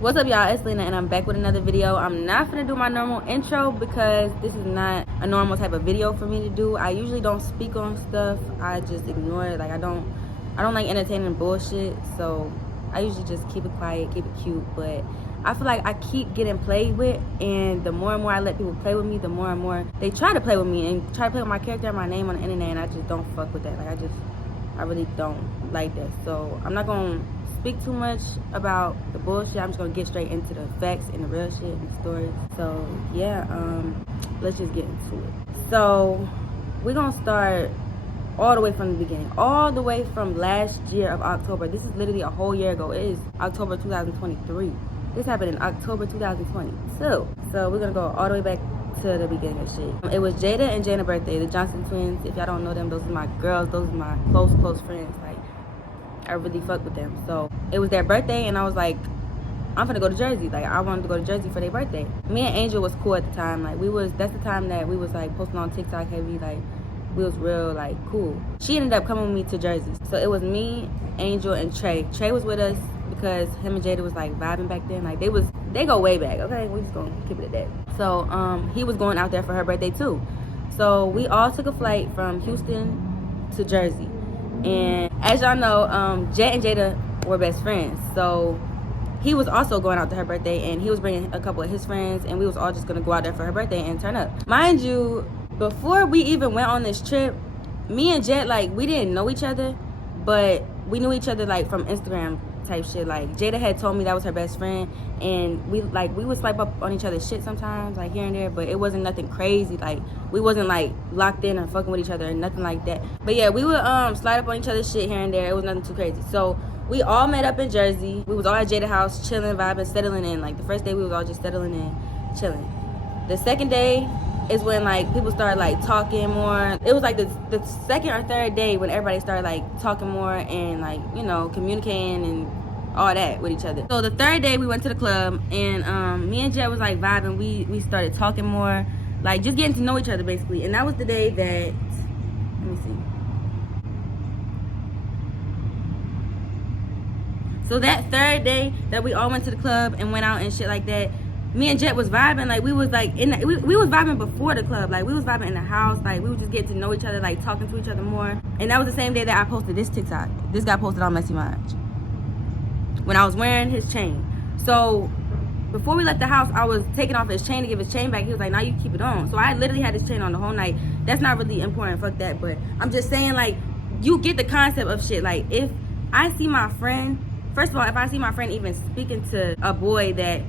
What's up, y'all? It's Lena and I'm back with another video. I'm not gonna do my normal intro because this is not a normal type of video for me to do. I usually don't speak on stuff. I just ignore it. Like I don't like entertaining bullshit, so I usually just keep it quiet, keep it cute. But I feel like I keep getting played with, and the more and more I let people play with me, the more and more they try to play with me and try to play with my character and my name on the internet, and I just don't fuck with that. Like I really don't like that. So I'm not gonna speak too much about the bullshit. I'm just gonna get straight into the facts and the real shit and the stories. So yeah, let's just get into it. So we're gonna start all the way from the beginning, all the way from last year of October. This is literally a whole year ago. It is October 2023. This happened in October 2022. So we're gonna go all the way back to the beginning of shit. It was Jada and Jana's birthday, the Johnson twins. If y'all don't know them, those are my girls. Those are my close friends. Like, I really fuck with them. So it was their birthday, and I was like, I'm gonna go to Jersey. Like, I wanted to go to Jersey for their birthday. Me and Angel was cool at the time. Like, that's the time that we was like posting on TikTok heavy. Like, we was real like cool. She ended up coming with me to Jersey. So it was me, Angel, and Trey. Trey was with us because him and Jada was like vibing back then. Like, they go way back. Okay, we just gonna keep it at that. So he was going out there for her birthday too. So we all took a flight from Houston to Jersey. And as y'all know, Jet and Jada were best friends. So he was also going out to her birthday, and he was bringing a couple of his friends, and we was all just gonna go out there for her birthday and turn up. Mind you, before we even went on this trip, me and Jet, like, we didn't know each other, but we knew each other like from Instagram type shit. Like, Jada had told me that was her best friend, and we would swipe up on each other's shit sometimes, like here and there, but it wasn't nothing crazy. Like, we wasn't like locked in or fucking with each other or nothing like that. But yeah, we would slide up on each other's shit here and there. It was nothing too crazy. So we all met up in Jersey. We was all at Jada's house, chilling, vibing, settling in. Like, the first day we was all just settling in, chilling. The second day is when like people started like talking more. It was like the second or third day when everybody started like talking more and like, you know, communicating and all that with each other. So the third day we went to the club, and me and Jet was like vibing. We started talking more, like just getting to know each other basically. And that was the day that, let me see. So that third day that we all went to the club and went out and shit like that, me and Jet was vibing. Like, we was like we was vibing before the club. Like, we was vibing in the house. Like, we was just getting to know each other, like talking to each other more. And that was the same day that I posted this TikTok. This got posted on Messy Minds when I was wearing his chain. So before we left the house, I was taking off his chain to give his chain back. He was like, "Now you keep it on." So I literally had this chain on the whole night. That's not really important, fuck that. But I'm just saying, like, you get the concept of shit. Like, if I see my friend, first of all, if I see my friend even speaking to a boy that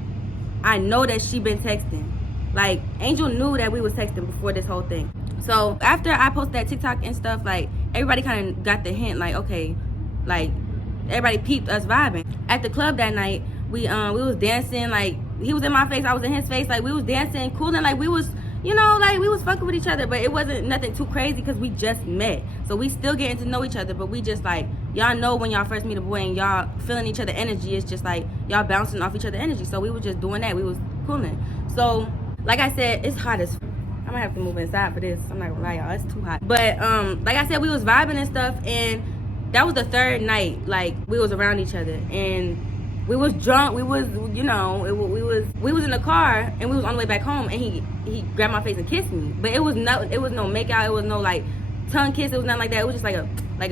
I know that she been texting, like, Angel knew that we was texting before this whole thing. So after I posted that TikTok and stuff, like, everybody kind of got the hint, like, okay, like, everybody peeped us vibing. At the club that night, we was dancing. Like, he was in my face, I was in his face. Like, we was dancing, cooling. Like, we was, you know, like, we was fucking with each other, but it wasn't nothing too crazy because we just met. So we still getting to know each other, but we just like, y'all know when y'all first meet a boy and y'all feeling each other energy, it's just like y'all bouncing off each other energy. So we were just doing that. We was cooling. So like I said, it's hot as I might have to move inside for this. I'm not gonna lie, y'all, it's too hot. But like I said, we was vibing and stuff, and that was the third night. Like, we was around each other, and we was drunk. We was, you know, we was in the car, and we was on the way back home, and he grabbed my face and kissed me. But it was no make out. It was no like tongue kiss. It was nothing like that. It was just like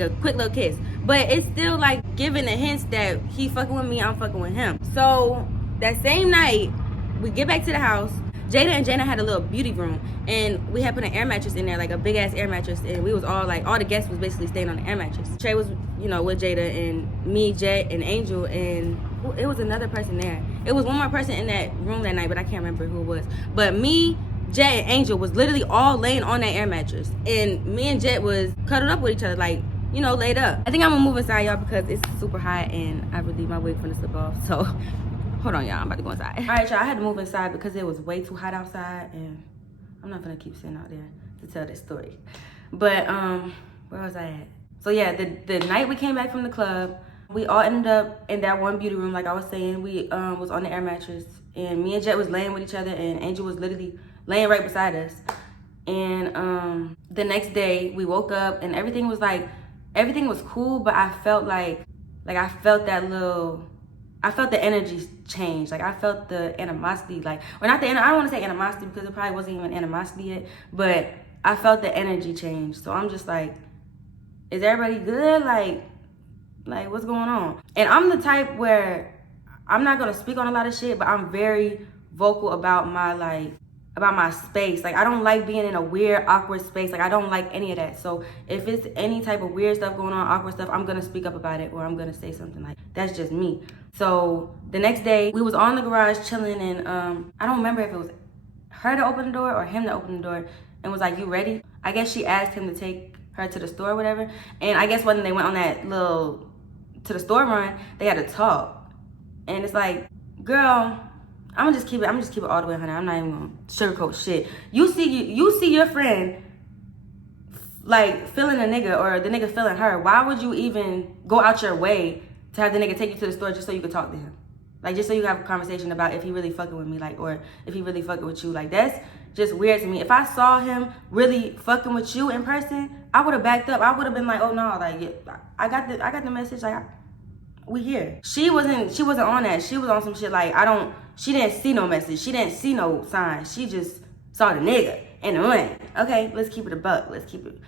a quick little kiss. But it's still like giving the hints that he fucking with me, I'm fucking with him. So that same night, we get back to the house. Jada and Jana had a little beauty room, and we had put an air mattress in there, like a big ass air mattress, and we was all like, all the guests was basically staying on the air mattress. Trey was, you know, with Jada, and me, Jet, and Angel, and it was another person there. It was one more person in that room that night, but I can't remember who it was. But me, Jet, and Angel was literally all laying on that air mattress, and me and Jet was cuddled up with each other, like, you know, laid up. I think I'm gonna move inside, y'all, because it's super hot, and I really, my wig finna slip off, so hold on, y'all, I'm about to go inside. All right, y'all, I had to move inside because it was way too hot outside, and I'm not gonna keep sitting out there to tell this story. But where was I at? So yeah, the night we came back from the club, we all ended up in that one beauty room. Like I was saying, we was on the air mattress, and me and Jet was laying with each other, and Angel was literally laying right beside us. And the next day we woke up, and everything was cool, but I felt like I felt that little I felt the energy change. Like I felt the animosity, like, or not the, I don't want to say animosity because it probably wasn't even animosity yet, but I felt the energy change. So I'm just like, is everybody good? Like what's going on? And I'm the type where I'm not gonna speak on a lot of shit, but I'm very vocal about my space. Like I don't like being in a weird, awkward space. Like I don't like any of that. So if it's any type of weird stuff going on, awkward stuff, I'm gonna speak up about it, or I'm gonna say something. Like that's just me. So the next day we was on the garage chilling, and I don't remember if it was her to open the door or him to open the door, and was like, you ready? I guess she asked him to take her to the store or whatever. And I guess when they went on that little to the store run, they had to talk. And it's like, girl, I'm gonna just keep it all the way, honey. I'm not even gonna sugarcoat shit. You see your friend like feeling a nigga, or the nigga feeling her. Why would you even go out your way to have the nigga take you to the store just so you could talk to him? Like just so you have a conversation about if he really fucking with me, like, or if he really fucking with you. Like that's just weird to me. If I saw him really fucking with you in person, I would have backed up. I would have been like, oh no, like I got the message, like we here. She wasn't on that. She was on some shit like she didn't see no message. She didn't see no signs. She just saw the nigga and the money. Okay, let's keep it a buck. Let's keep it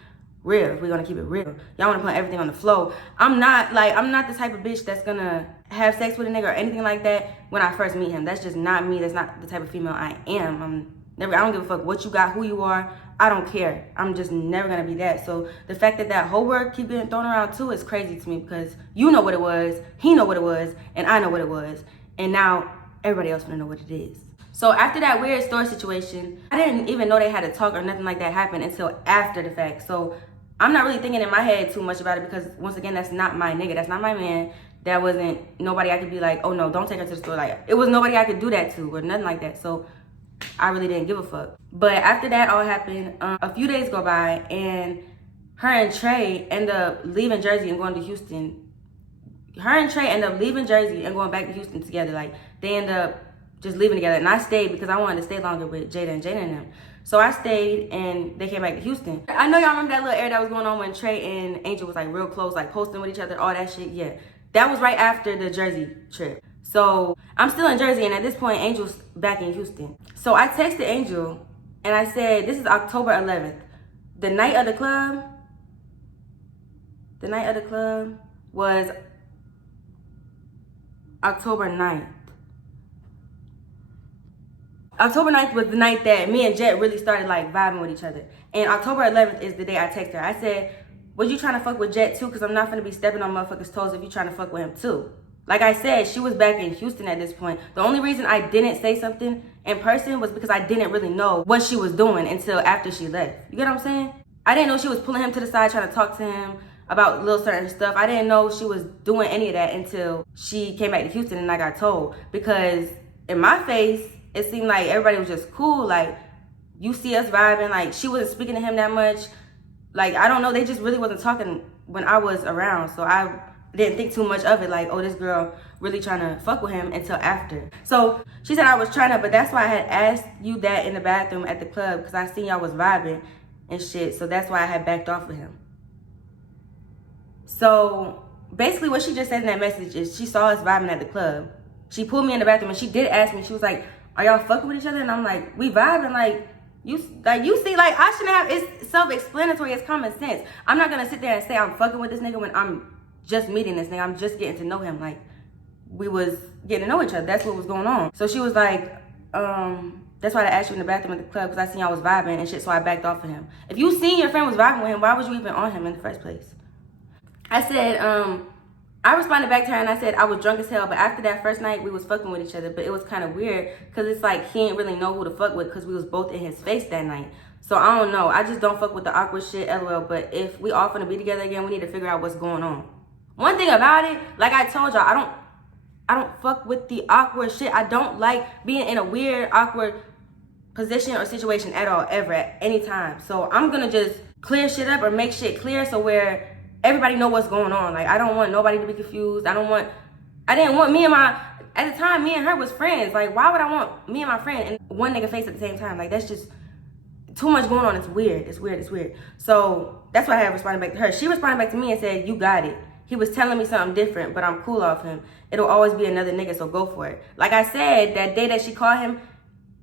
real. If we're gonna keep it real. Y'all wanna put everything on the flow. I'm not the type of bitch that's gonna have sex with a nigga or anything like that when I first meet him. That's just not me. That's not the type of female I am. I don't give a fuck what you got, who you are. I don't care. I'm just never gonna be that. So the fact that whole word keep getting thrown around too is crazy to me, because you know what it was, he know what it was, and I know what it was. And now everybody else wanna know what it is. So after that weird store situation, I didn't even know they had to talk or nothing like that happen until after the fact. So I'm not really thinking in my head too much about it, because once again, that's not my nigga. That's not my man. That wasn't nobody I could be like, oh no, don't take her to the store. Like it was nobody I could do that to or nothing like that. So I really didn't give a fuck. But after that all happened, a few days go by, and her and Trey end up leaving Jersey and going to Houston. Her and Trey end up leaving Jersey and going back to Houston together. Like they end up just leaving together. And I stayed because I wanted to stay longer with Jada and them. So I stayed, and they came back to Houston. I know y'all remember that little era that was going on when Trey and Angel was like real close, like posting with each other, all that shit. Yeah, that was right after the Jersey trip. So I'm still in Jersey, and at this point, Angel's back in Houston. So I texted Angel, and I said, this is October 11th. The night of the club was October 9th. October 9th was the night that me and Jet really started like vibing with each other. And October 11th is the day I texted her. I said, was you trying to fuck with Jet too? Because I'm not going to be stepping on motherfuckers' toes if you trying to fuck with him too. Like I said, she was back in Houston at this point. The only reason I didn't say something in person was because I didn't really know what she was doing until after she left. You get what I'm saying? I didn't know she was pulling him to the side trying to talk to him about little certain stuff. I didn't know she was doing any of that until she came back to Houston and I got told. Because in my face, it seemed like everybody was just cool. Like, you see us vibing. Like, she wasn't speaking to him that much. Like, I don't know. They just really wasn't talking when I was around. So I didn't think too much of it, like, oh, this girl really trying to fuck with him, until after. So she said I was trying to, but that's why I had asked you that in the bathroom at the club, because I seen y'all was vibing and shit. So that's why I had backed off with him. So basically what she just said in that message is she saw us vibing at the club. She pulled me in the bathroom and she did ask me, she was like, are y'all fucking with each other? And I'm like, we vibing. Like you see, like I shouldn't have, it's self-explanatory, it's common sense. I'm not gonna sit there and say I'm fucking with this nigga when I'm just meeting this nigga. I'm just getting to know him. Like we was getting to know each other. That's what was going on. So she was like, that's why I asked you in the bathroom at the club, because I seen y'all was vibing and shit, so I backed off of him. If you seen your friend was vibing with him, why was you even on him in the first place? I said, I responded back to her and I said I was drunk as hell, but after that first night we was fucking with each other, but it was kind of weird because it's like he didn't really know who to fuck with because we was both in his face that night. So I don't know. I just don't fuck with the awkward shit, LOL. But if we all finna be together again, we need to figure out what's going on. One thing about it, like I told y'all, I don't fuck with the awkward shit. I don't like being in a weird, awkward position or situation at all, ever, at any time. So I'm gonna just clear shit up or make shit clear so where everybody know what's going on. Like I don't want nobody to be confused. I didn't want at the time, me and her was friends. Like why would I want me and my friend in one nigga face at the same time? Like that's just too much going on. It's weird. So that's why I had responded back to her. She responded back to me and said, you got it. he was telling me something different, but I'm cool off him. It'll always be another nigga, so go for it. Like I said, that day that she called him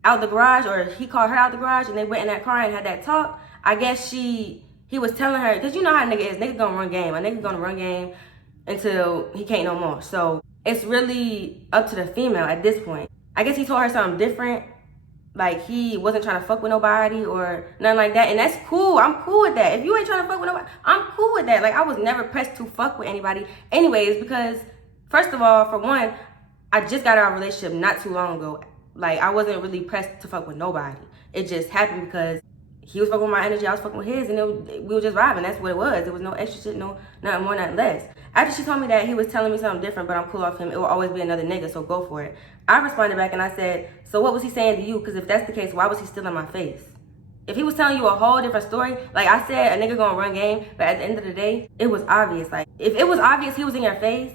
out the garage, or he called her out the garage, and they went in that car and had that talk, I guess he was telling her, because you know how a nigga is. Nigga gonna run game. A nigga gonna run game until he can't no more. So it's really up to the female at this point. I guess he told her something different. Like, he wasn't trying to fuck with nobody or nothing like that. And that's cool. I'm cool with that. If you ain't trying to fuck with nobody, I'm cool with that. Like, I was never pressed to fuck with anybody anyways, because first of all, for one, I just got out of a relationship not too long ago. Like, I wasn't really pressed to fuck with nobody. It just happened because he was fucking with my energy, I was fucking with his, and we were just vibing. That's what it was. There was no extra shit, no, nothing more, nothing less. After she told me that he was telling me something different, but I'm cool off him, it will always be another nigga, so go for it. I responded back and I said, so what was he saying to you? Because if that's the case, why was he still in my face? If he was telling you a whole different story, like I said, a nigga gonna run game, but at the end of the day, it was obvious. Like, if it was obvious he was in your face,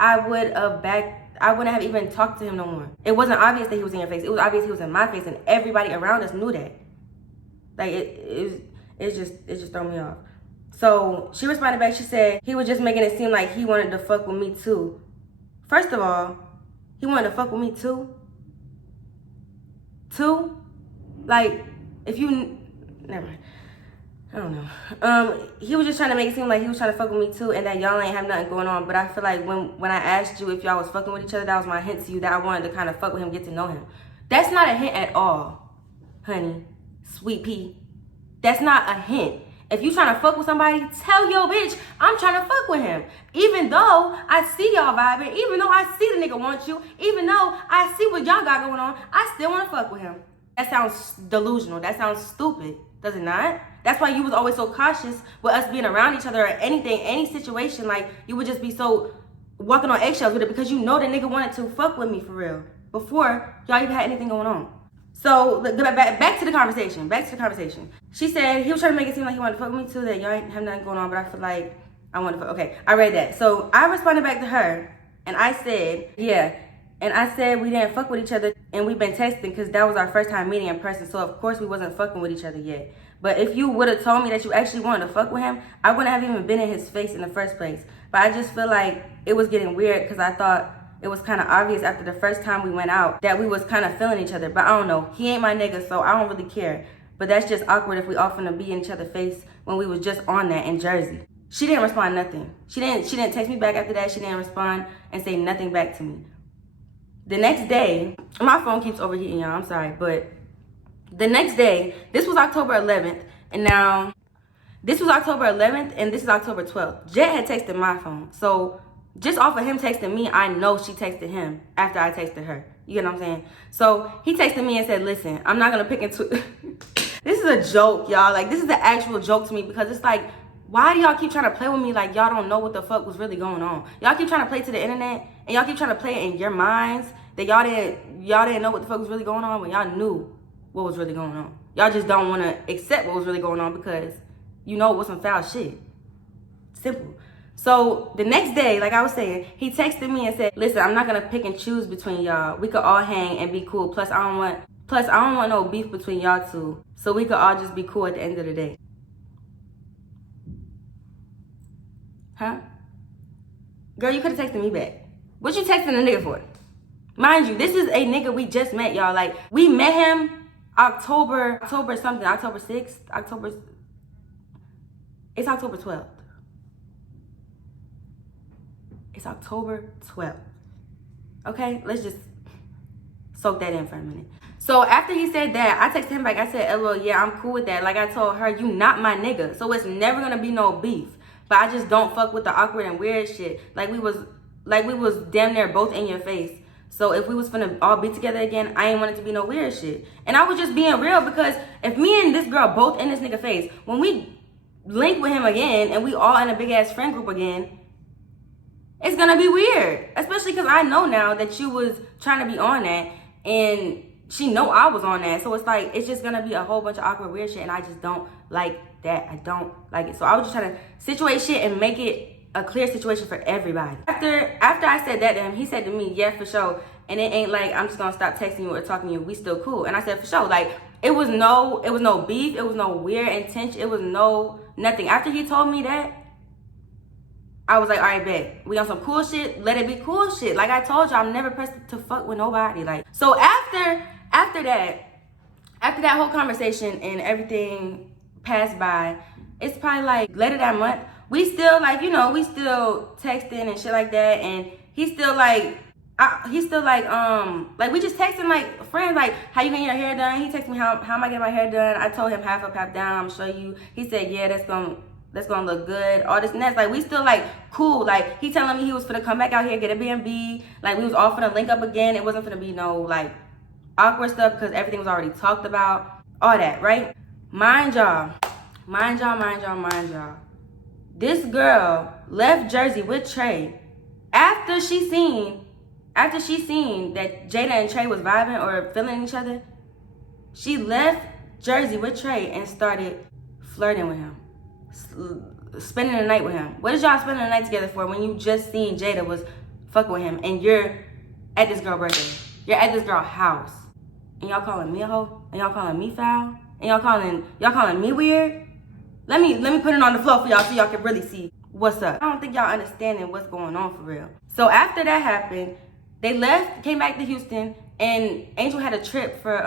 I wouldn't have even talked to him no more. It wasn't obvious that he was in your face. It was obvious he was in my face, and everybody around us knew that. Like, it just threw me off. So she responded back, she said, he was just making it seem like he wanted to fuck with me too. First of all, he wanted to fuck with me too? Like, if you, never mind. I don't know. He was just trying to make it seem like he was trying to fuck with me too, and that y'all ain't have nothing going on. But I feel like when I asked you if y'all was fucking with each other, that was my hint to you that I wanted to kind of fuck with him, get to know him. That's not a hint at all, honey, sweet pea. That's not a hint. If you trying to fuck with somebody, tell your bitch, I'm trying to fuck with him. Even though I see y'all vibing, even though I see the nigga wants you, even though I see what y'all got going on, I still want to fuck with him. That sounds delusional. That sounds stupid. Does it not? That's why you was always so cautious with us being around each other or anything, any situation. Like, you would just be so walking on eggshells with it because you know the nigga wanted to fuck with me for real before y'all even had anything going on. So, back to the conversation. She said he was trying to make it seem like he wanted to fuck with me too, that y'all ain't have nothing going on, but I feel like I want to fuck. Okay, I read that. So, I responded back to her, and I said, yeah. And I said we didn't fuck with each other, and we've been texting because that was our first time meeting in person, so of course we wasn't fucking with each other yet. But if you would have told me that you actually wanted to fuck with him, I wouldn't have even been in his face in the first place. But I just feel like it was getting weird because I thought it was kind of obvious after the first time we went out that we was kind of feeling each other. But I don't know. He ain't my nigga, so I don't really care. But that's just awkward if we often to be in each other's face when we was just on that in Jersey. She didn't respond nothing. She didn't text me back after that. She didn't respond and say nothing back to me. The next day, my phone keeps overheating, y'all. I'm sorry. But the next day, this was October 11th. And now, this was October 11th and this is October 12th. Jet had texted my phone. So, just off of him texting me, I know she texted him after I texted her. You get what I'm saying? So, he texted me and said, listen, I'm not going to pick into... This is a joke, y'all. Like, this is the actual joke to me because it's like, why do y'all keep trying to play with me like y'all don't know what the fuck was really going on? Y'all keep trying to play to the internet and y'all keep trying to play it in your minds that y'all didn't know what the fuck was really going on when y'all knew what was really going on. Y'all just don't want to accept what was really going on because you know it was some foul shit. Simple. So the next day, like I was saying, he texted me and said, listen, I'm not going to pick and choose between y'all. We could all hang and be cool. Plus, I don't want no beef between y'all two. So we could all just be cool at the end of the day. Huh? Girl, you could have texted me back. What you texting a nigga for? Mind you, this is a nigga we just met, y'all. Like, we met him October 6th, it's October 12th. It's October 12th. Okay, let's just soak that in for a minute. So after he said that, I texted him back. I said, LOL, yeah, I'm cool with that. Like I told her, you not my nigga. So it's never gonna be no beef. But I just don't fuck with the awkward and weird shit. Like we was damn near both in your face. So if we was finna all be together again, I ain't want it to be no weird shit. And I was just being real because if me and this girl both in this nigga face, when we link with him again and we all in a big ass friend group again, it's gonna be weird. Especially because I know now that you was trying to be on that and she know I was on that. So it's like, it's just gonna be a whole bunch of awkward weird shit and I just don't like that. I don't like it. So I was just trying to situate shit and make it a clear situation for everybody. After I said that to him, he said to me, yeah, for sure. And it ain't like I'm just gonna stop texting you or talking to you. We still cool. And I said, for sure. Like it was no beef. It was no weird intention. It was no nothing. After he told me that, I was like, all right, bet. We on some cool shit. Let it be cool shit. Like I told you, I'm never pressed to fuck with nobody. Like, so after that whole conversation and everything passed by, it's probably like later that month, we still like, you know, we still texting and shit like that. And he's still like, like we just texting like friends, like, how you getting your hair done? He texted me, how am I getting my hair done? I told him half up, half down, I'm gonna show you. He said, yeah, that's gonna look good, all this and that. Like, we still like cool. Like, he telling me he was finna come back out here, get a B&B. Like, we was all finna link up again. It wasn't finna be no like awkward stuff because everything was already talked about, all that, right? Mind y'all, this girl left Jersey with Trey after she seen that Jada and Trey was vibing or feeling each other. She left Jersey with Trey and started flirting with him, spending the night with him. What is y'all spending the night together for when you just seen Jada was fucking with him and you're at this girl's birthday? You're at this girl's house and y'all calling me a hoe? And y'all calling me foul? And y'all calling me weird? Let me put it on the floor for y'all so y'all can really see what's up. I don't think y'all understanding what's going on for real. So after that happened, they left, came back to Houston, and Angel had a trip for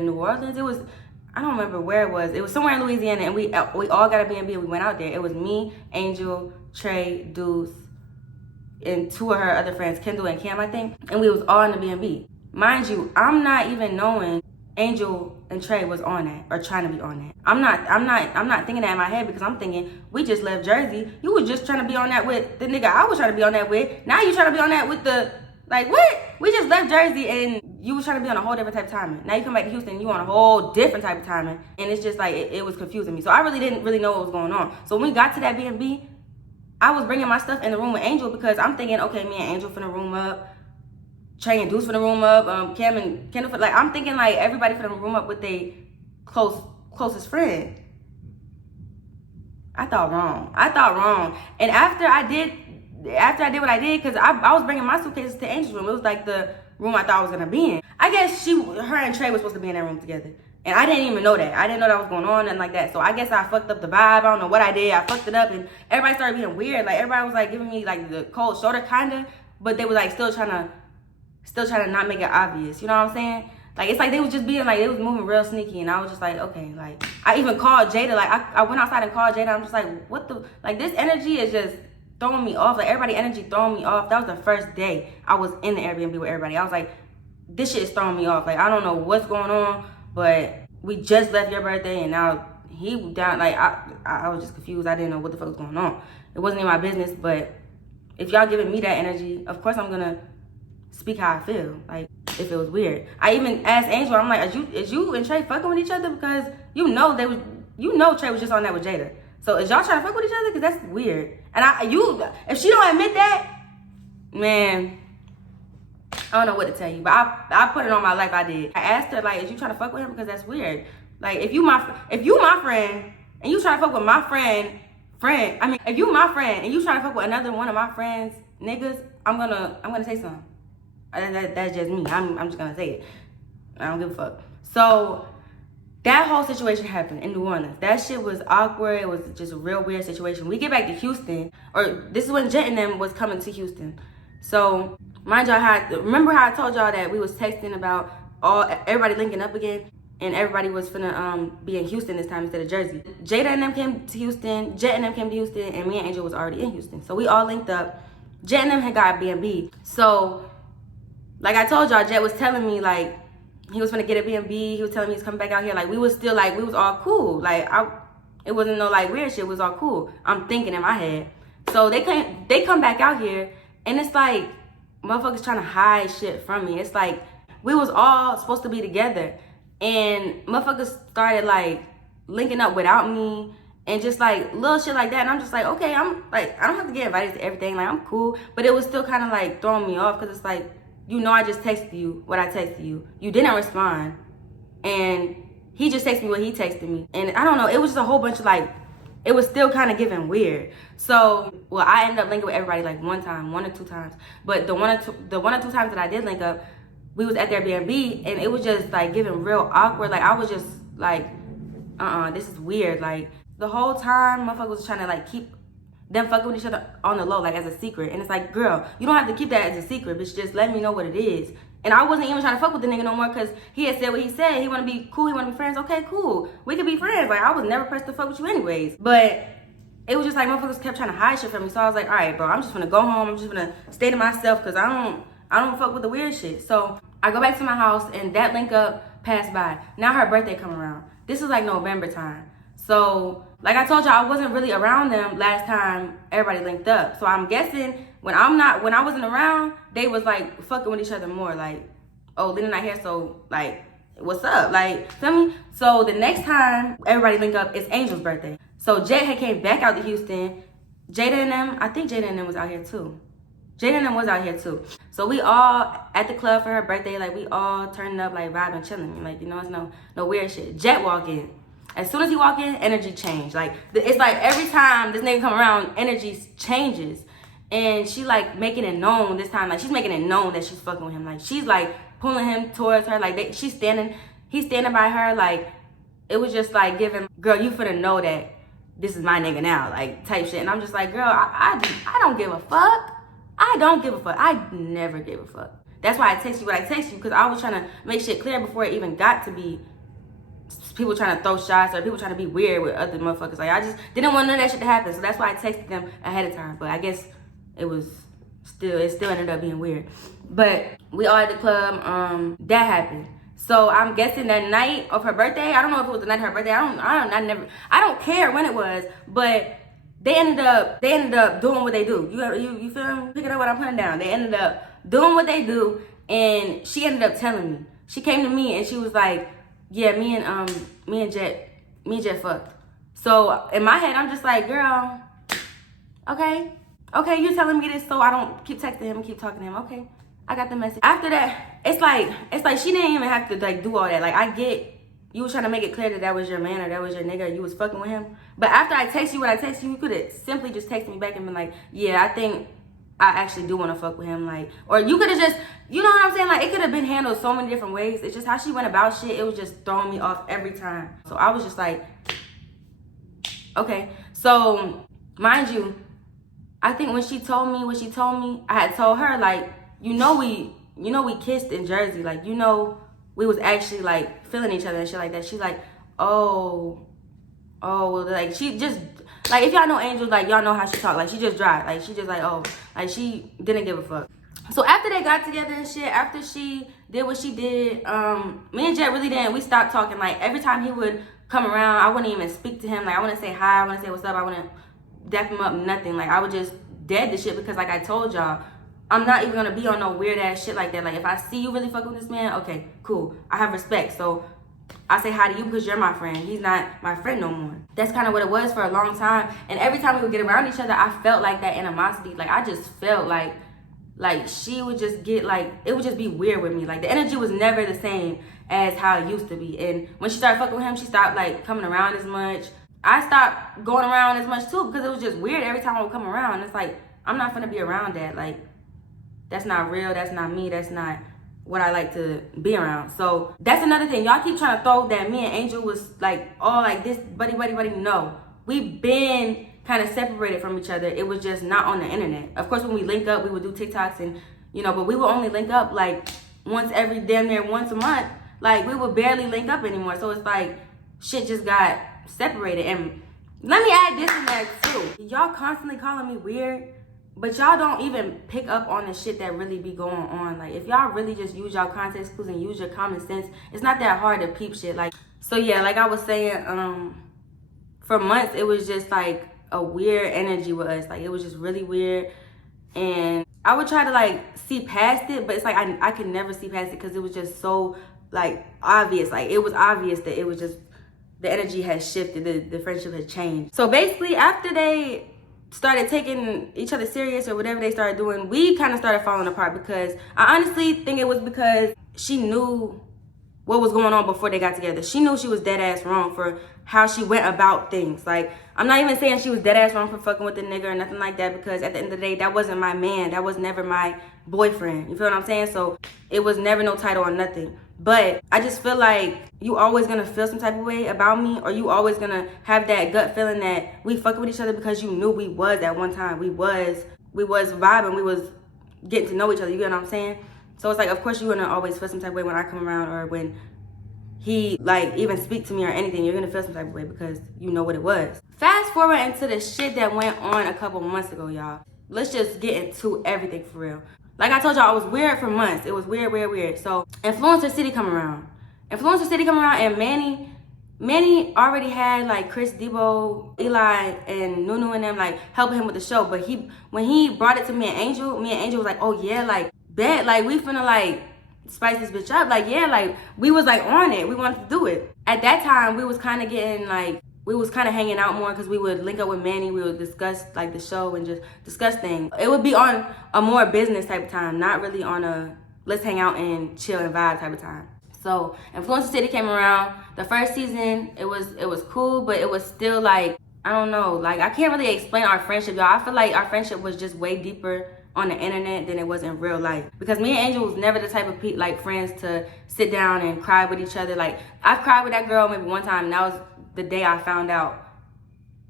New Orleans. It was, I don't remember where it was. It was somewhere in Louisiana, and we all got a B&B and we went out there. It was me, Angel, Trey, Deuce, and two of her other friends, Kendall and Cam, I think. And we was all in the B&B. Mind you, I'm not even knowing Angel and Trey was on that or trying to be on that. I'm not thinking that in my head because I'm thinking we just left Jersey. You was just trying to be on that with the nigga I was trying to be on that with. Now you trying to be on that with the, like, what? We just left Jersey and you was trying to be on a whole different type of timing. Now you come back to Houston, you on a whole different type of timing, and it's just like it was confusing me. So I really didn't know what was going on. So when we got to that B&B, I was bringing my stuff in the room with Angel because I'm thinking, okay, me and Angel finna room up. Trey and Deuce for the room up, Cam and Kendall for, like, I'm thinking like everybody for the room up with their closest friend. I thought wrong. And after I did what I did, because I was bringing my suitcases to Angel's room. It was like the room I thought I was gonna be in. I guess her and Trey were supposed to be in that room together. And I didn't even know that. I didn't know that was going on and like that. So I guess I fucked up the vibe. I don't know what I did. I fucked it up and everybody started being weird. Like, everybody was like giving me like the cold shoulder kinda, but they were like still trying to not make it obvious. You know what I'm saying? Like, it's like they was just being like, they was moving real sneaky, and I was just like, okay. Like, I even called Jada. Like, I went outside and called Jada. I'm just like, what the, like, this energy is just throwing me off. Like, everybody energy throwing me off. That was the first day I was in the Airbnb with everybody. I was like, this shit is throwing me off. Like, I don't know what's going on, but we just left your birthday and now he down. Like, I was just confused. I didn't know what the fuck was going on. It wasn't in my business, but if y'all giving me that energy, of course I'm gonna speak how I feel. Like, if it was weird. I even asked Angel, I'm like, is you and Trey fucking with each other? Because you know Trey was just on that with Jada. So is y'all trying to fuck with each other? Because that's weird. And if she don't admit that, man, I don't know what to tell you. But I put it on my life. I did. I asked her, like, is you trying to fuck with him? Because that's weird. Like, if you my friend and you trying to fuck with my friend, I mean, if you my friend and you trying to fuck with another one of my friends, niggas, I'm gonna say something. That's just me. I'm just gonna say it. I don't give a fuck. So that whole situation happened in New Orleans. That shit was awkward. It was just a real weird situation. We get back to Houston, or this is when Jet and them was coming to Houston. So mind y'all, remember how I told y'all that we was texting about everybody linking up again, and everybody was finna be in Houston this time instead of Jersey. Jada and them came to Houston. Jet and them came to Houston, and me and Angel was already in Houston. So we all linked up. Jet and them had got a B&B. So, like I told y'all, Jet was telling me, like, he was gonna get a B&B. He was telling me he's coming back out here. Like, we was still, like, we was all cool. Like, it wasn't no, like, weird shit. It was all cool. I'm thinking in my head. So they come back out here, and it's like, motherfuckers trying to hide shit from me. It's like, we was all supposed to be together, and motherfuckers started, like, linking up without me, and just, like, little shit like that. And I'm just like, okay, I'm, like, I don't have to get invited to everything. Like, I'm cool. But it was still kind of, like, throwing me off, because it's like, you know, I just texted you what I texted you. You didn't respond. And he just texted me what he texted me. And I don't know, it was just a whole bunch of, like, it was still kind of giving weird. So, well, I ended up linking with everybody like one or two times. But the one or two times that I did link up, we was at their Airbnb, and it was just, like, giving real awkward. Like, I was just like, this is weird. Like, the whole time, motherfuckers was trying to, like, keep them fucking with each other on the low, like as a secret. And it's like, girl, you don't have to keep that as a secret, bitch. Just let me know what it is. And I wasn't even trying to fuck with the nigga no more because he had said what he said. He want to be cool. He want to be friends. Okay, cool. We could be friends. Like, I was never pressed to fuck with you anyways. But it was just like motherfuckers kept trying to hide shit from me. So I was like, all right, bro, I'm just gonna go home. I'm just gonna stay to myself because I don't fuck with the weird shit. So I go back to my house and that link up passed by. Now her birthday come around. This is like November time. So like I told y'all, I wasn't really around them last time everybody linked up. So I'm guessing when I wasn't around, they was like fucking with each other more. Like, oh, Lena not here, so like, what's up? Like, feel me? So the next time everybody linked up, it's Angel's birthday. So Jet had came back out to Houston. Jada and them, I think Jada and them was out here too. Jada and them was out here too. So we all at the club for her birthday, like we all turning up, like vibing, chilling. Like, you know, it's no weird shit. Jet walk in. As soon as he walk in, energy change. Like, it's like every time this nigga come around, energy changes. And she like making it known this time. Like, she's making it known that she's fucking with him. Like, she's like pulling him towards her. Like, he's standing by her. Like, it was just like giving, girl, you finna know that this is my nigga now. Like, type shit. And I'm just like, girl, I don't give a fuck. I don't give a fuck. I never gave a fuck. That's why I text you what I text you. Because I was trying to make shit clear before it even got to be people trying to throw shots or people trying to be weird with other motherfuckers. Like, I just didn't want none of that shit to happen. So that's why I texted them ahead of time. But I guess it still ended up being weird. But we all at the club. That happened. So I'm guessing that night of her birthday, I don't know if it was the night of her birthday. I don't care when it was, but they ended up doing what they do. You feel me? Picking up what I'm putting down. They ended up doing what they do, and she ended up telling me. She came to me and she was like, yeah, me and Jet fucked. So in my head, I'm just like, girl, okay, you're telling me this so I don't keep texting him and keep talking to him. Okay, I got the message. After that, it's like she didn't even have to like do all that. Like, I get you was trying to make it clear that was your man or that was your nigga or you was fucking with him. But after I text you what I text you, you could have simply just texted me back and been like, yeah, I think I actually do want to fuck with him. Like, or you could have just, you know what I'm saying? Like, it could have been handled so many different ways. It's just how she went about shit. It was just throwing me off every time. So I was just like, okay. So mind you, I think when she told me what she told me, I had told her, like, we kissed in Jersey. Like, we was actually like feeling each other and shit like that. She's like, oh, well, like, she just, like, if y'all know Angel, like, y'all know how she talk. Like, she just dry. Like, she just like, oh, like, she didn't give a fuck. So after they got together and shit, after she did what she did, me and Jet really didn't, we stopped talking. Like, every time he would come around, I wouldn't even speak to him. Like, I wouldn't say hi, I wouldn't say what's up, I wouldn't dap him up, nothing. Like, I would just dead the shit because, like I told y'all, I'm not even gonna be on no weird ass shit like that. Like, if I see you really fucking with this man, okay, cool. I have respect. So I say hi to you because you're my friend. He's not my friend no more. That's kind of what it was for a long time. And every time we would get around each other, I felt like that animosity. Like, I just felt like she would just get, like, it would just be weird with me. Like, the energy was never the same as how it used to be. And when she started fucking with him, she stopped, like, coming around as much. I stopped going around as much too because it was just weird every time I would come around. It's like, I'm not gonna be around that. Like, that's not real. That's not me. That's not what I like to be around. So that's another thing. Y'all keep trying to throw that me and Angel was like all like this buddy. No, we've been kind of separated from each other. It was just not on the internet. Of course, when we link up, we would do TikToks and, but we would only link up like once a month. Like, we would barely link up anymore. So it's like shit just got separated. And let me add this in there too. Y'all constantly calling me weird, but y'all don't even pick up on the shit that really be going on. Like, if y'all really just use y'all context clues and use your common sense, it's not that hard to peep shit. Like, so yeah, like I was saying, for months, it was just like a weird energy with us. Like, it was just really weird. And I would try to like see past it, but it's like I could never see past it because it was just so like obvious. Like, it was obvious that it was just, the energy had shifted, the friendship had changed. So basically, after they started taking each other serious or whatever they started doing, we kind of started falling apart because I honestly think it was because she knew what was going on before they got together. She knew she was dead ass wrong for how she went about things. Like, I'm not even saying she was dead ass wrong for fucking with the nigga or nothing like that, because at the end of the day, that wasn't my man. That was never my boyfriend. You feel what I'm saying? So it was never no title on nothing. But I just feel like you always gonna feel some type of way about me, or you always gonna have that gut feeling that we fucking with each other because you knew we was at one time. We was vibing, we was getting to know each other, you get what I'm saying? So it's like, of course you're gonna always feel some type of way when I come around, or when he like even speak to me or anything. You're gonna feel some type of way because you know what it was. Fast forward into the shit that went on a couple months ago, y'all. Let's just get into everything for real. Like I told y'all, I was weird for months. It was weird. So Influencer City come around. And Manny already had like Chris, Debo, Eli, and Nunu and them like helping him with the show. But when he brought it to me and Angel was like, oh yeah, like bet, like we finna like spice this bitch up. Like yeah, like we was like on it. We wanted to do it. At that time, we was kind of getting like, we was kind of hanging out more because we would link up with Manny. We would discuss like the show and just discuss things. It would be on a more business type of time, not really on a let's hang out and chill and vibe type of time. So Influencer City came around. The first season, it was cool, but it was still like, I don't know, like I can't really explain our friendship, y'all. I feel like our friendship was just way deeper on the internet than it was in real life. Because me and Angel was never the type of like friends to sit down and cry with each other. Like I've cried with that girl maybe one time, and that was the day I found out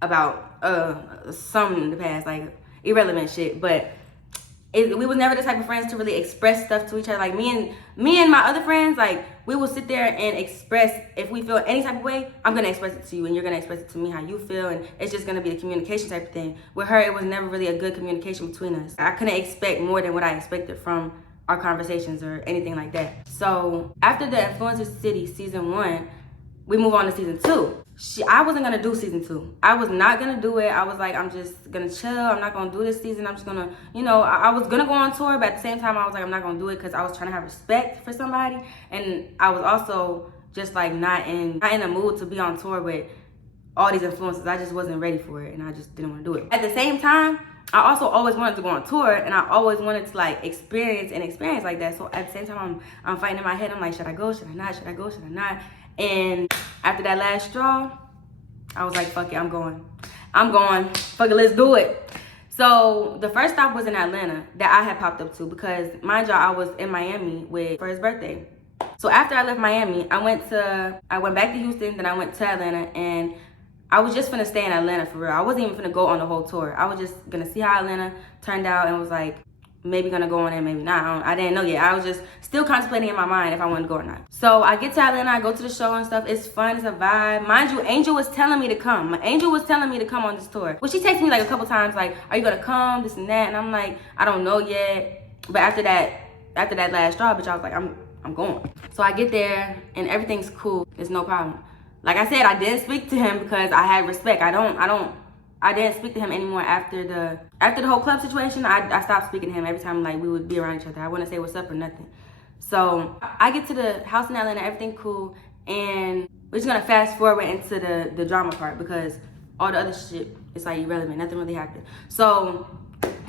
about some in the past, like irrelevant shit. But we was never the type of friends to really express stuff to each other. Like me and my other friends, like we will sit there and express, if we feel any type of way, I'm gonna express it to you and you're gonna express it to me how you feel, and it's just gonna be a communication type of thing. With her, it was never really a good communication between us. I couldn't expect more than what I expected from our conversations or anything like that. So after the Influencer City season 1, we move on to season 2. I wasn't gonna do season 2. I was not gonna do it. I was like, I'm just gonna chill. I'm not gonna do this season. I'm just gonna, you know, I was gonna go on tour, but at the same time, I was like, I'm not gonna do it because I was trying to have respect for somebody, and I was also just like not in the mood to be on tour with all these influencers. I just wasn't ready for it, and I just didn't want to do it. At the same time, I also always wanted to go on tour, and I always wanted to like experience like that. So at the same time, I'm fighting in my head. I'm like, should I go? Should I not? Should I go? Should I not? And after that last straw, I was like, fuck it, I'm going. Fuck it, let's do it. So the first stop was in Atlanta that I had popped up to because, mind y'all, I was in Miami for his birthday. So after I left Miami, I went back to Houston, then I went to Atlanta, and I was just finna stay in Atlanta for real. I wasn't even finna go on the whole tour. I was just gonna see how Atlanta turned out and was like, maybe gonna go on it, maybe not. I didn't know yet. I was just still contemplating in my mind if I wanted to go or not. So I get to Atlanta, I go to the show and stuff. It's fun, it's a vibe. Mind you, Angel was telling me to come. Angel was telling me to come on this tour. Well, she texted me like a couple times, like, are you gonna come, this and that? And I'm like, I don't know yet. But after that last straw, bitch, I was like, I'm going. So I get there and everything's cool. It's no problem. Like I said, I didn't speak to him because I had respect. I didn't speak to him anymore after the whole club situation. I stopped speaking to him every time like we would be around each other. I wouldn't say what's up or nothing. So I get to the house in Atlanta, everything cool, and we're just gonna fast forward into the drama part because all the other shit is like irrelevant. Nothing really happened. So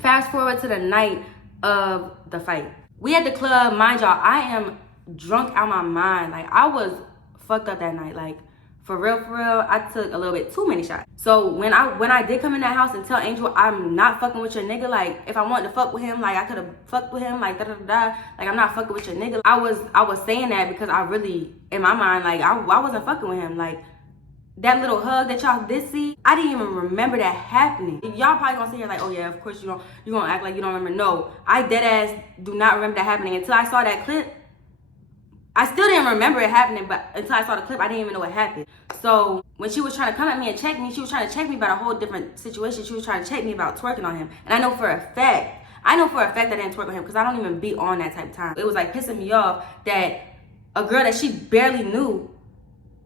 fast forward to the night of the fight. We at the club, mind y'all, I am drunk out my mind. Like I was fucked up that night. Like for real, I took a little bit too many shots. So when I did come in that house and tell Angel I'm not fucking with your nigga, like if I wanted to fuck with him, like I could have fucked with him, like like I'm not fucking with your nigga. I was saying that because I really, in my mind, like I wasn't fucking with him. Like that little hug that y'all did see, I didn't even remember that happening. Y'all probably gonna sit here like, oh yeah, of course you gonna act like you don't remember. No, I dead ass do not remember that happening until I saw that clip. I still didn't remember it happening, but until I saw the clip, I didn't even know what happened. So when she was trying to come at me and check me, she was trying to check me about a whole different situation. She was trying to check me about twerking on him. And I know for a fact I didn't twerk on him because I don't even be on that type of time. It was like pissing me off that a girl that she barely knew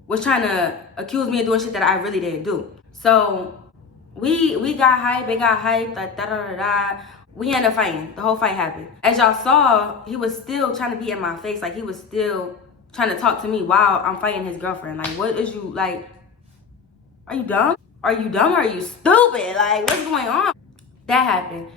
was trying to accuse me of doing shit that I really didn't do. So we got hyped, it got hyped, like da-da-da-da. We ended up fighting. The whole fight happened. As y'all saw, he was still trying to be in my face. Like, he was still trying to talk to me while I'm fighting his girlfriend. Like, what is you, like, are you dumb? Are you dumb or are you stupid? Like, what's going on? That happened.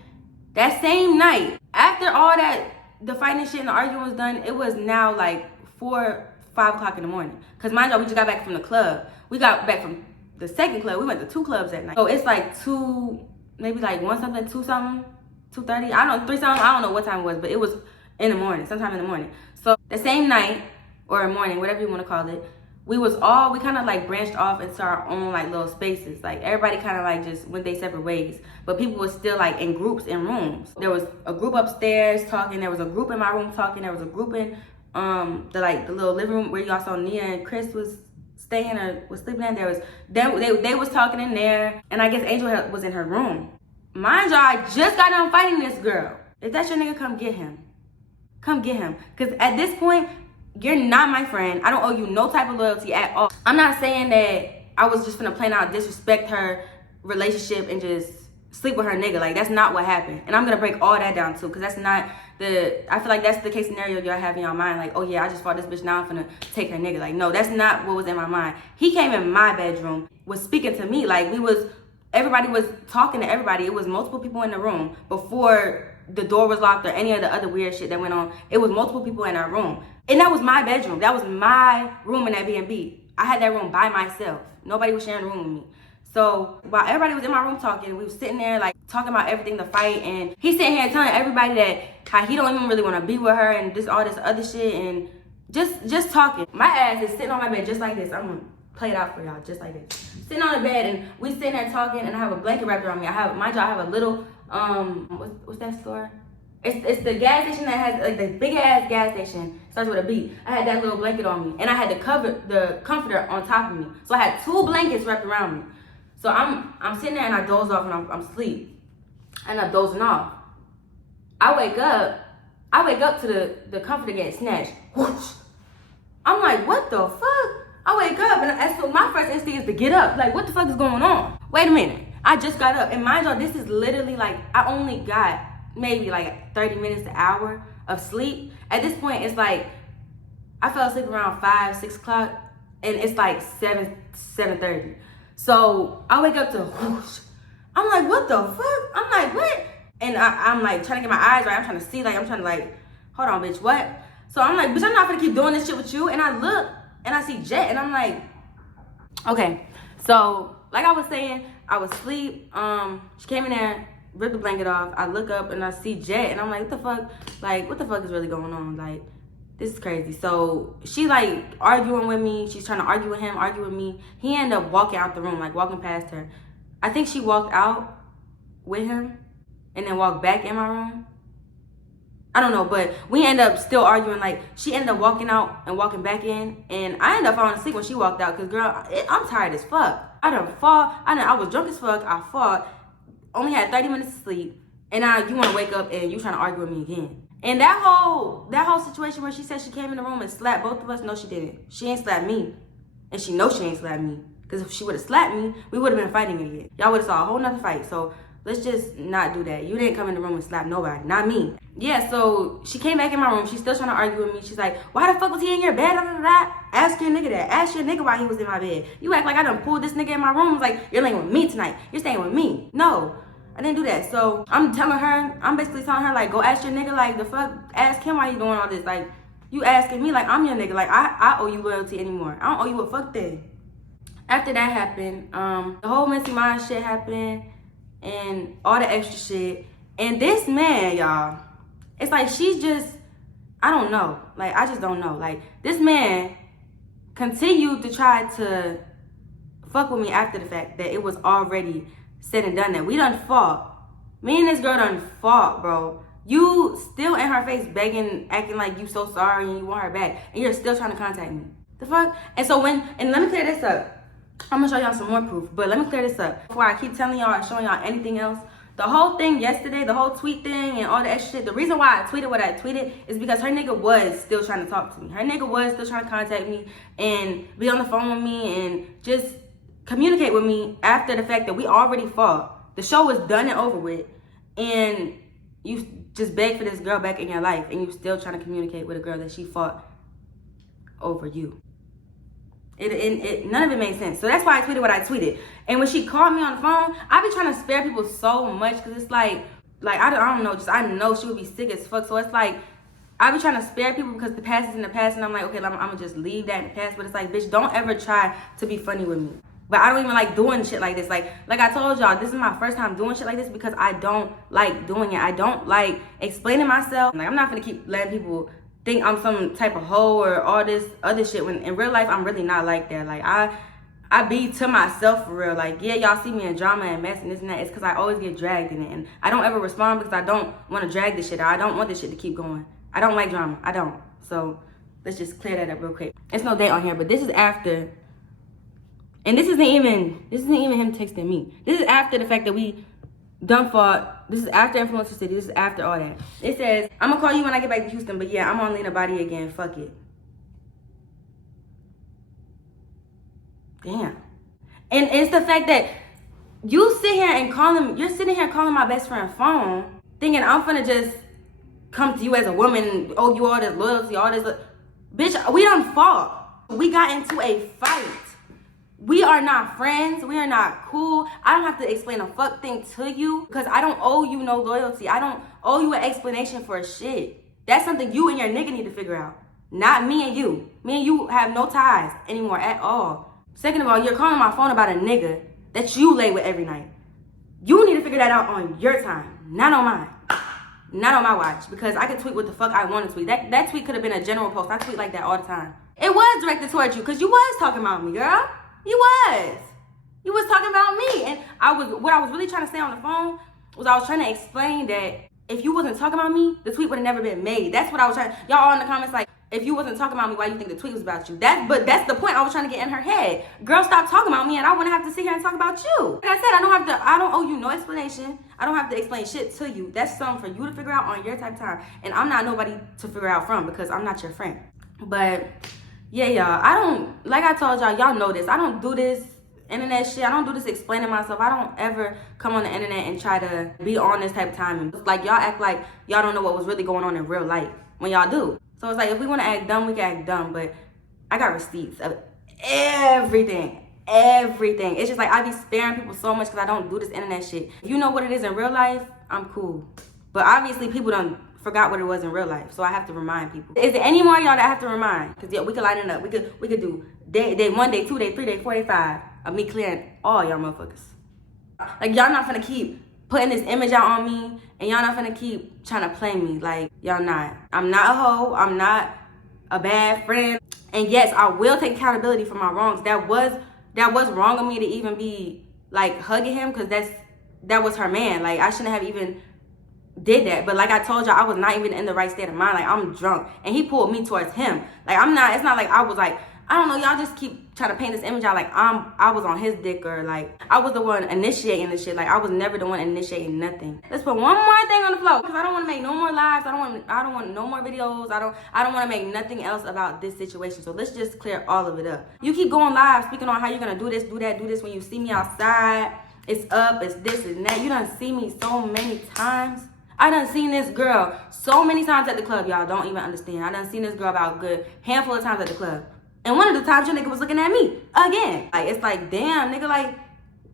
That same night, after all that, the fighting shit and the arguing was done, it was now like 4, 5 o'clock in the morning. Because mind y'all, we just got back from the club. We got back from the second club. We went to 2 clubs that night. So it's like 2, maybe like 1 something, 2 something. 2:30, I don't know, 3 something, I don't know what time it was, but it was in the morning, sometime in the morning. So the same night, or morning, whatever you want to call it. We kind of like branched off into our own like little spaces. Like everybody kind of like just went their separate ways. But people were still like in groups in rooms. There was a group upstairs talking. There was a group in my room talking. There was a group in the little living room where y'all saw Nia and Chris was staying or was sleeping in. They was talking in there. And I guess Angel was in her room. Mind y'all, I just got done fighting this girl. If that's your nigga, come get him. Come get him. Because at this point, you're not my friend. I don't owe you no type of loyalty at all. I'm not saying that I was just gonna plan out disrespect her relationship and just sleep with her nigga. Like, that's not what happened. And I'm gonna break all that down too, because that's not I feel like that's the case scenario y'all have in your mind. Like, oh yeah, I just fought this bitch, now I'm finna take her nigga. Like, no, that's not what was in my mind. He came in my bedroom, was speaking to me. Like, everybody was talking to everybody. It was multiple people in the room before the door was locked or any of the other weird shit that went on. It was multiple people in our room. And that was my bedroom. That was my room in that B&B. I had that room by myself. Nobody was sharing a room with me. So while everybody was in my room talking, we was sitting there like talking about everything, the fight, and he's sitting here telling everybody that how he don't even really want to be with her and all this other shit and just talking. My ass is sitting on my bed just like this. I'm gonna play it out for y'all just like this. Sitting on the bed and we sitting there talking and I have a blanket wrapped around me. I have a little what's that store? It's the gas station that has like the big ass gas station, starts with a B. I had that little blanket on me and I had the comforter on top of me. So I had 2 blankets wrapped around me. So I'm sitting there and I doze off and I'm asleep. And I'm dozing off. I wake up to the comforter getting snatched. Whoosh. I'm like, what the fuck? I wake up and so my first instinct is to get up. Like, what the fuck is going on? Wait a minute. I just got up. And mind y'all, this is literally like, I only got maybe like 30 minutes to an hour of sleep. At this point, it's like, I fell asleep around 5, 6 o'clock. And it's like 7:30. So I wake up to whoosh. I'm like, what the fuck? I'm like, what? And I'm like trying to get my eyes right. I'm trying to see, like, I'm trying to like, hold on, bitch, what? So I'm like, bitch, I'm not gonna keep doing this shit with you. And I look and I see Jet and I'm like, okay. So like I was saying, I was asleep. She came in there, ripped the blanket off. I look up and I see Jet and I'm like, what the fuck? Like, what the fuck is really going on? Like, this is crazy. So she like arguing with me. She's trying to argue with him, argue with me. He ended up walking out the room, like walking past her. I think she walked out with him and then walked back in my room. I don't know, but we ended up still arguing. Like, she ended up walking out and walking back in. And I ended up falling asleep when she walked out. Because, girl, I'm tired as fuck. I was drunk as fuck. I fought. Only had 30 minutes of sleep. And now you want to wake up and you trying to argue with me again. And that whole situation where she said she came in the room and slapped both of us, no, she didn't. She ain't slapped me. And she knows she ain't slapped me. Because if she would have slapped me, we would have been fighting again. Y'all would have saw a whole nother fight. So let's just not do that. You didn't come in the room and slap nobody, not me. Yeah, so she came back in my room. She's still trying to argue with me. She's like, why the fuck was he in your bed? Da, da, da, da. Ask your nigga that. Ask your nigga why he was in my bed. You act like I done pulled this nigga in my room. It's like, you're laying with me tonight. You're staying with me. No, I didn't do that. So I'm basically telling her, like, go ask your nigga, like, the fuck, ask him why he doing all this. Like, you asking me like I'm your nigga. Like, I owe you loyalty anymore. I don't owe you a fuck thing. After that happened, the whole Messy Mind shit happened and all the extra shit. And this man, y'all, it's like she's just, I don't know. Like, I just don't know. Like, this man continued to try to fuck with me after the fact that it was already said and done that. We done fought. Me and this girl done fought, bro. You still in her face begging, acting like you so sorry and you want her back. And you're still trying to contact me. The fuck? And so and let me clear this up. I'm gonna show y'all some more proof, but let me clear this up before I keep telling y'all and showing y'all anything else. The whole thing yesterday, the whole tweet thing and all the extra shit, the reason why I tweeted what I tweeted is because her nigga was still trying to talk to me. Her nigga was still trying to contact me and be on the phone with me and just communicate with me after the fact that we already fought. The show was done and over with, and you just begged for this girl back in your life and you still trying to communicate with a girl that she fought over you. None of it made sense. So that's why I tweeted what I tweeted. And when she called me on the phone, I be trying to spare people so much because it's like I don't know, just I know she would be sick as fuck. So it's like, I be trying to spare people because the past is in the past and I'm like, okay, I'm gonna just leave that in the past. But it's like, bitch, don't ever try to be funny with me. But I don't even like doing shit like this. Like I told y'all, this is my first time doing shit like this because I don't like doing it. I don't like explaining myself. Like, I'm not gonna keep letting people think I'm some type of hoe or all this other shit, when in real life I'm really not like that. Like I be to myself for real. Like, yeah, y'all see me in drama and mess and this and that. It's because I always get dragged in it. And I don't ever respond because I don't want to drag this shit out. I don't want this shit to keep going. I don't like drama. I don't. So let's just clear that up real quick. It's no date on here, but this is after. And this isn't even him texting me. This is after the fact that we done fought. This is after Influencer City. This is after all that. It says, I'm going to call you when I get back to Houston. But yeah, I'm on Lena Body again. Fuck it. Damn. And it's the fact that you sit here and you're sitting here calling my best friend phone, thinking I'm finna just come to you as a woman and owe you all this loyalty, all this. Bitch, we done fought. We got into a fight. We are not friends. We are not cool. I don't have to explain a fuck thing to you because I don't owe you no loyalty. I don't owe you an explanation for shit. That's something you and your nigga need to figure out. Not me and you. Me and you have no ties anymore at all. Second of all, you're calling my phone about a nigga that you lay with every night. You need to figure that out on your time, not on mine. Not on my watch, because I can tweet what the fuck I want to tweet. That tweet could have been a general post. I tweet like that all the time. It was directed towards you, because you was talking about me, girl. You was. You was talking about me. And what I was really trying to say on the phone was I was trying to explain that if you wasn't talking about me, the tweet would have never been made. That's what I was trying. Y'all all in the comments like, if you wasn't talking about me, why you think the tweet was about you? But that's the point I was trying to get in her head. Girl, stop talking about me and I wouldn't have to sit here and talk about you. Like I said, I don't owe you no explanation. I don't have to explain shit to you. That's something for you to figure out on your type of time. And I'm not nobody to figure out from because I'm not your friend. But yeah, y'all, like I told y'all know this. I don't do this internet shit. I don't do this explaining myself. I don't ever come on the internet and try to be on this type of time. And like y'all act like y'all don't know what was really going on in real life when y'all do. So it's like, if we want to act dumb, we can act dumb. But I got receipts of everything. It's just like I be sparing people so much because I don't do this internet shit. If you know what it is in real life, I'm cool. But obviously people done forgot what it was in real life. So I have to remind people. Is there any more y'all that I have to remind? Because yeah, we could line it up. We could do day 1, day 2, day 3, day 4, day 5 of me clearing all y'all motherfuckers. Like y'all not finna keep putting this image out on me, and y'all not finna keep trying to play me. Like, y'all not. I'm not a hoe. I'm not a bad friend. And yes, I will take accountability for my wrongs. That was wrong of me to even be like hugging him, because that was her man. Like, I shouldn't have even did that. But like I told y'all, I was not even in the right state of mind. Like, I'm drunk, and he pulled me towards him. Like, it's not like I was like, I don't know, y'all just keep trying to paint this image out like I was on his dick, or like I was the one initiating this shit. Like, I was never the one initiating nothing. Let's put one more thing on the floor, because I don't want to make no more lives. I don't want no more videos. I don't want to make nothing else about this situation. So let's just clear all of it up. You keep going live speaking on how you're gonna do this, do that, do this when you see me outside. It's up, it's this and that. You done see me so many times. I done seen this girl so many times at the club, y'all don't even understand. I done seen this girl about a good handful of times at the club. And one of the times your nigga was looking at me again. Like, it's like, damn, nigga, like,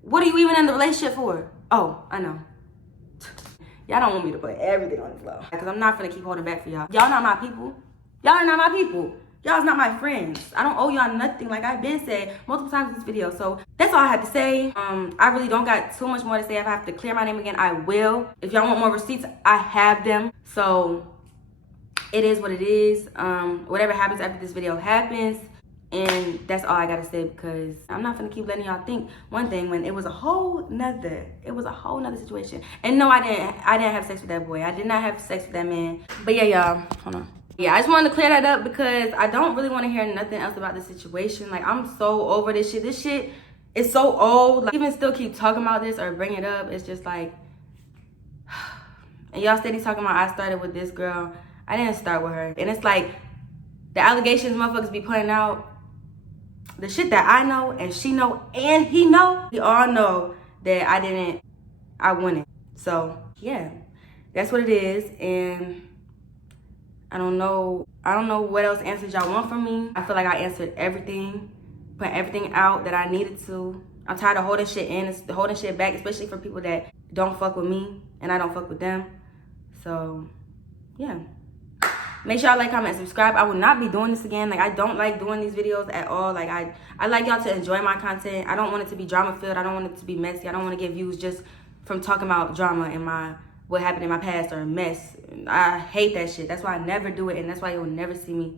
what are you even in the relationship for? Oh, I know. Y'all don't want me to put everything on the floor, because I'm not finna keep holding back for y'all. Y'all not my people. Y'all are not my people. Y'all's not my friends. I don't owe y'all nothing, like I've been said multiple times in this video. So that's all I have to say. I really don't got too much more to say. If I have to clear my name again, I will. If y'all want more receipts, I have them. So it is what it is. Whatever happens after this video happens. And that's all I gotta say, because I'm not gonna keep letting y'all think one thing when it was a whole nother situation. And no, I didn't have sex with that boy. I did not have sex with that man. But yeah, y'all, hold on. Yeah, I just wanted to clear that up because I don't really want to hear nothing else about this situation. Like, I'm so over this shit. This shit is so old. Like, even still keep talking about this or bring it up, it's just like, and y'all steady talking about I started with this girl. I didn't start with her. And it's like, the allegations motherfuckers be putting out, the shit that I know and she know and he know, we all know that I wouldn't. So yeah, that's what it is. And I don't know what else answers y'all want from me. I feel like I answered everything, put everything out that I needed to. I'm tired of holding shit in, holding shit back, especially for people that don't fuck with me and I don't fuck with them. So yeah. Make sure y'all like, comment, and subscribe. I will not be doing this again. Like, I don't like doing these videos at all. Like, I like y'all to enjoy my content. I don't want it to be drama filled. I don't want it to be messy. I don't want to get views just from talking about drama in my what happened in my past or a mess. I hate that shit. That's why I never do it, and that's why you'll never see me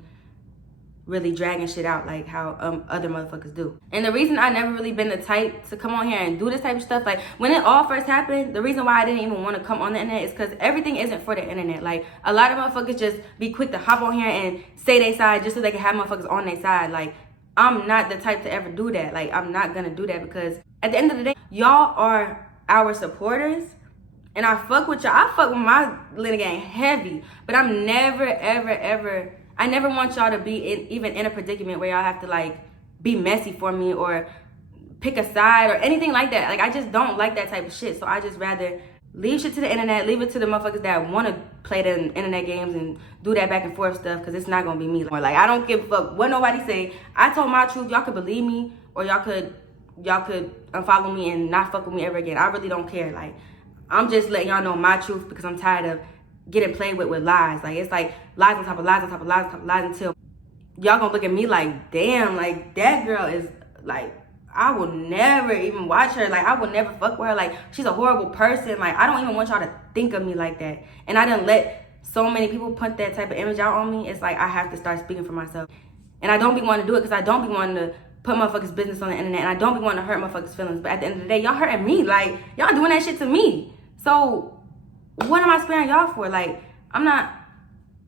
really dragging shit out like how other motherfuckers do. And the reason I never really been the type to come on here and do this type of stuff, like when it all first happened, the reason why I didn't even want to come on the internet is because everything isn't for the internet. Like a lot of motherfuckers just be quick to hop on here and say their side just so they can have motherfuckers on their side. Like I'm not the type to ever do that. Like I'm not gonna do that, because at the end of the day, y'all are our supporters. And I fuck with y'all. I fuck with my Lena gang heavy. But I'm never, ever, ever, I never want y'all to be even in a predicament where y'all have to like be messy for me or pick a side or anything like that. Like I just don't like that type of shit. So I just rather leave shit to the internet, leave it to the motherfuckers that want to play the internet games and do that back and forth stuff, because it's not going to be me. Like I don't give a fuck what nobody say. I told my truth. Y'all could believe me, or y'all could unfollow me and not fuck with me ever again. I really don't care. Like I'm just letting y'all know my truth, because I'm tired of getting played with lies. Like it's like lies on top of lies on top of lies on top of lies, until y'all gonna look at me like, damn, like that girl is like, I will never even watch her. Like I will never fuck with her. Like she's a horrible person. Like I don't even want y'all to think of me like that. And I done let so many people put that type of image out on me. It's like I have to start speaking for myself. And I don't be wanting to do it because I don't be wanting to put motherfuckers' business on the internet, and I don't be wanting to hurt motherfuckers' feelings. But at the end of the day, y'all hurting me. Like y'all doing that shit to me. So what am I sparing y'all for? Like, I'm not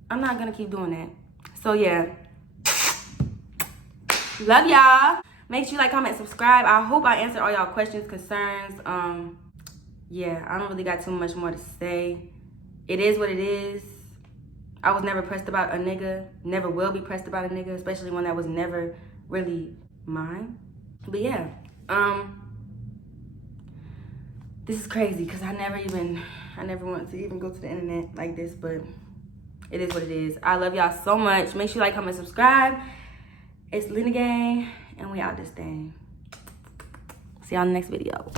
gonna keep doing that. So yeah. Love y'all. Make sure you like, comment, subscribe. I hope I answered all y'all questions, concerns. Yeah, I don't really got too much more to say. It is what it is. I was never pressed about a nigga. Never will be pressed about a nigga, especially one that was never really mine. But yeah. This is crazy because I never wanted to even go to the internet like this, but it is what it is. I love y'all so much. Make sure you like, comment, subscribe. It's Lena Gang, and we out this thing. See y'all in the next video.